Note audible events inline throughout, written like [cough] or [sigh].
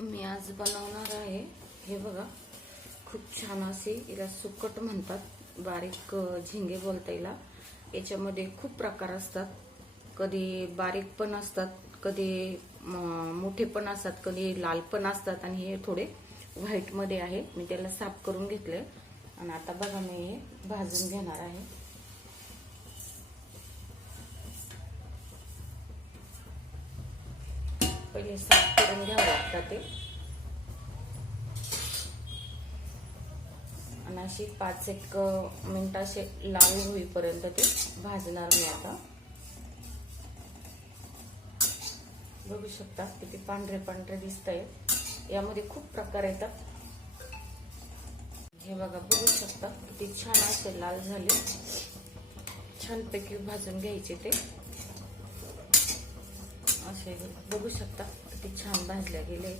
मी आज बनवणार आहे हे बघा. खूप छान असे याला सुकट म्हणतात बारीक झिंगे बोलता येईल याच्यामध्ये खूप प्रकार असतात. कधी बारीक पण असतात कधी म, मोठे पण असतात कधी लाल पण असतात आणि हे थोडे व्हाईटमध्ये आहे. मी त्याला साफ करून घेतले. आणि आता बघा मी हे भाजून घेणार आहे. पहिले साफ करून घ्यावं लागतं ते आणि अशी पाच एक मिनिट असे लावून होईपर्यंत ते भाजणार मी आता बघू शकता किती पांढरे पांढरे दिसत आहेत यामध्ये खूप प्रकार येतात हे बघा बघू शकता किती छान असे लाल झाले छानपैकी भाजून घ्यायचे ते असे बघू शकता. किती छान भाजल्या गेले.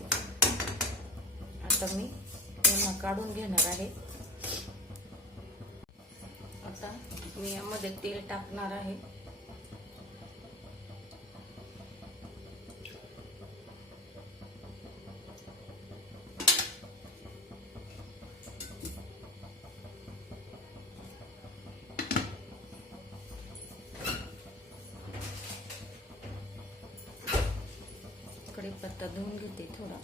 आता मी यांना काढून घेणार आहे. आता मी यामध्ये तेल टाकणार आहे. कढीपत्ता धुवून घेते थोडा.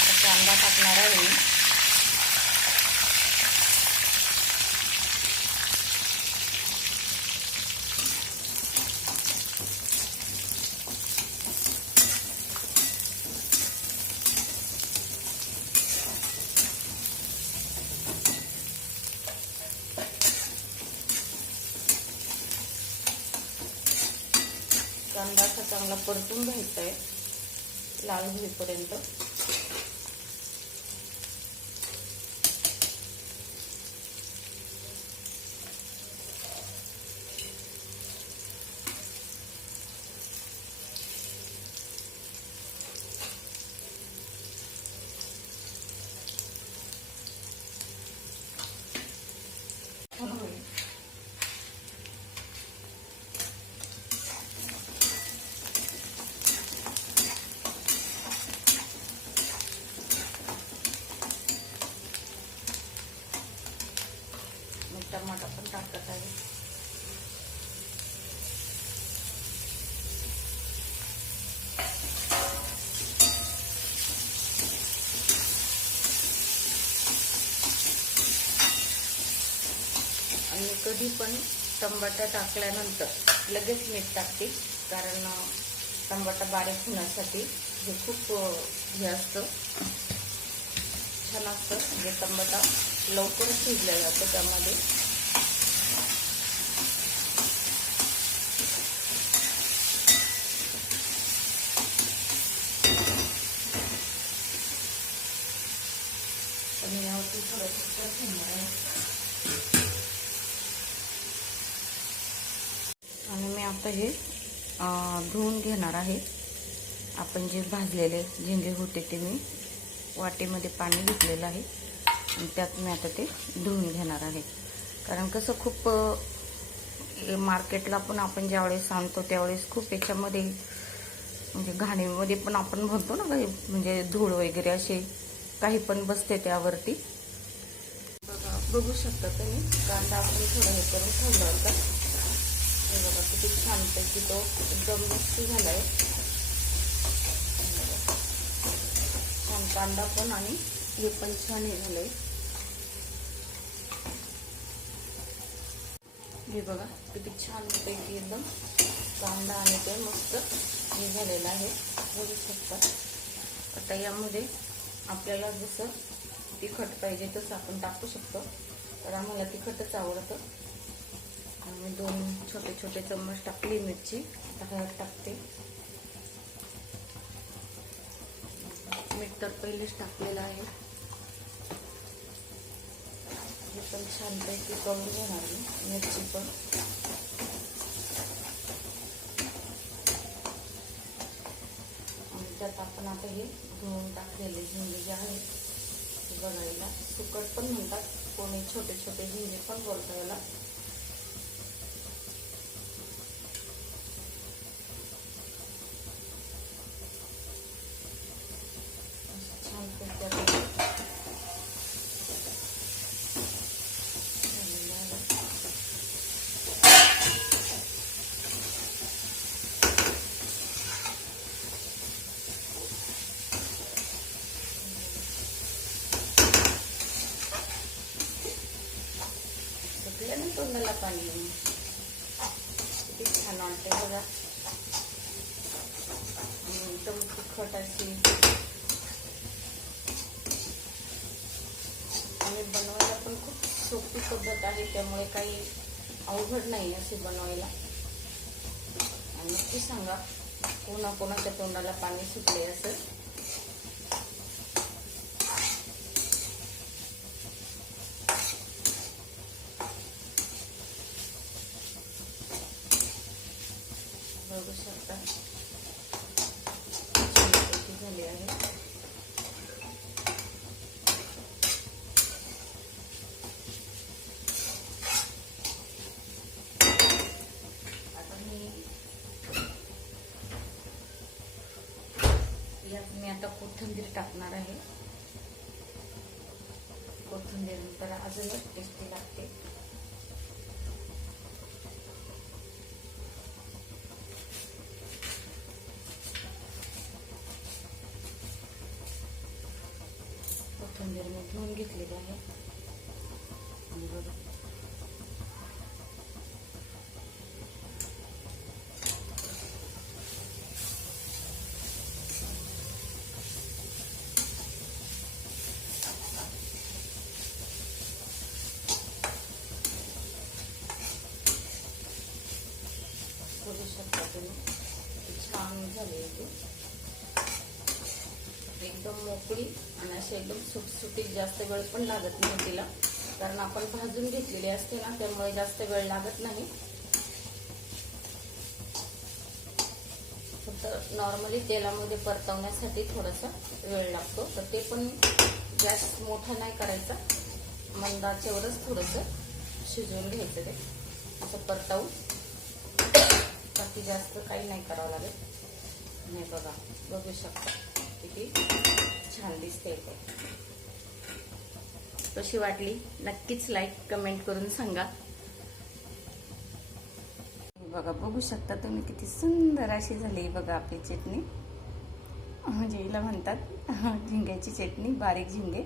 आता कांदा टाकणार आहे मी कांदा असा चांगला परतून घ्यायचा आहे लाल होईपर्यंत मी टमाटा पण टाकत आहे आणि कधी पण टमाटा टाकल्यानंतर लगेच मीठ टाकते कारण टमाटा बारीक होण्यासाठी हे खूप हे असतं. छान असतं. म्हणजे टमाटा लवकर शिजल्या जातं त्यामध्ये. आणि यावरती थोडं तिखट ठेवणार आहे आणि मी आता हे धुवून घेणार आहे. आपण जे भाजलेले झिंगे होते ते मी वाटेमध्ये पाणी घेतलेलं आहे. आणि त्यात मी आता ते धुवून घेणार आहे. कारण कसं खूप मार्केटला पण आपण ज्यावेळेस आणतो त्यावेळेस खूप याच्यामध्ये म्हणजे घाणीमध्ये पण आपण म्हणतो ना काही म्हणजे धूळ वगैरे असे काही पण बसते त्यावरती. बघा बघू शकता तुम्ही कांदा आपण थोडं हे करून ठेवला होता हे बघा किती छानपैकी तो एकदम मिक्स झालाय. छान कांदा पण आणि हे पण छान हे झालंय. हे बघा किती छान पैकी एकदम कांदा आणि ते मस्त हे झालेलं आहे. बघू शकता. आता यामध्ये आपल्याला जसं तिखट पाहिजे तसं आपण टाकू शकतो. तर आम्हाला तिखटच आवडतं. आणि दोन छोटे छोटे चम्मच टाकली मिरची. हळद टाकते. मीठ तर पहिलेच टाकलेलं आहे. हे पण छानपैकी करून घेणार मी मिरची पण. त्यात आपण आता हे धुवून टाकलेले झिंगे जे आहेत ते बघायला सुकट पण म्हणतात. कोणी छोटे छोटे झिंगे पण बोलतात याला असं छान पैकी आपण झालेलं आहे. सुकलं ना तोंडाला पाणी किती छान वाटते बघा. एकदम तिखट अशी. आणि बनवायला पण खूप सोपी पद्धत आहे त्यामुळे काही अवघड नाही असे बनवायला. आणि नक्की सांगा कोणा कोणाच्या तोंडाला पाणी सुटले असं बघू शकता छानपैकी झाले आहे आता मी यात मी आता कोथिंबीर टाकणार आहे. कोथिंबीर नंतर अजूनच टेस्टी लागते. कोथिंबीर मी धुवून घेतलेली आहे. आणि बघा शकता तुम्ही किती एकदम मोकळी आणि अशी एकदम सुटसुटीत जास्त वेळ पण लागत नाही तिला. कारण आपण भाजून घेतलेली असते ना त्यामुळे जास्त वेळ लागत नाही. फक्त नॉर्मली तेलामध्ये परतवण्यासाठी थोडासा वेळ लागतो. तर ते पण गॅस मोठा नाही करायचा. मंदाच्यावरच थोडंसं शिजवून घ्यायचं ते. असं परतावून. बाकी जास्त काही नाही करावं लागेल नाही बघा बघू शकता. किती छान दिसते कशी वाटली? नक्कीच लाईक कमेंट करून सांगा. बघा बघू शकता तुम्ही किती सुंदर अशी झाली बघा आपली चटणी. म्हणजे हिला म्हणतात [laughs] झिंग्याची चटणी बारीक झिंगे.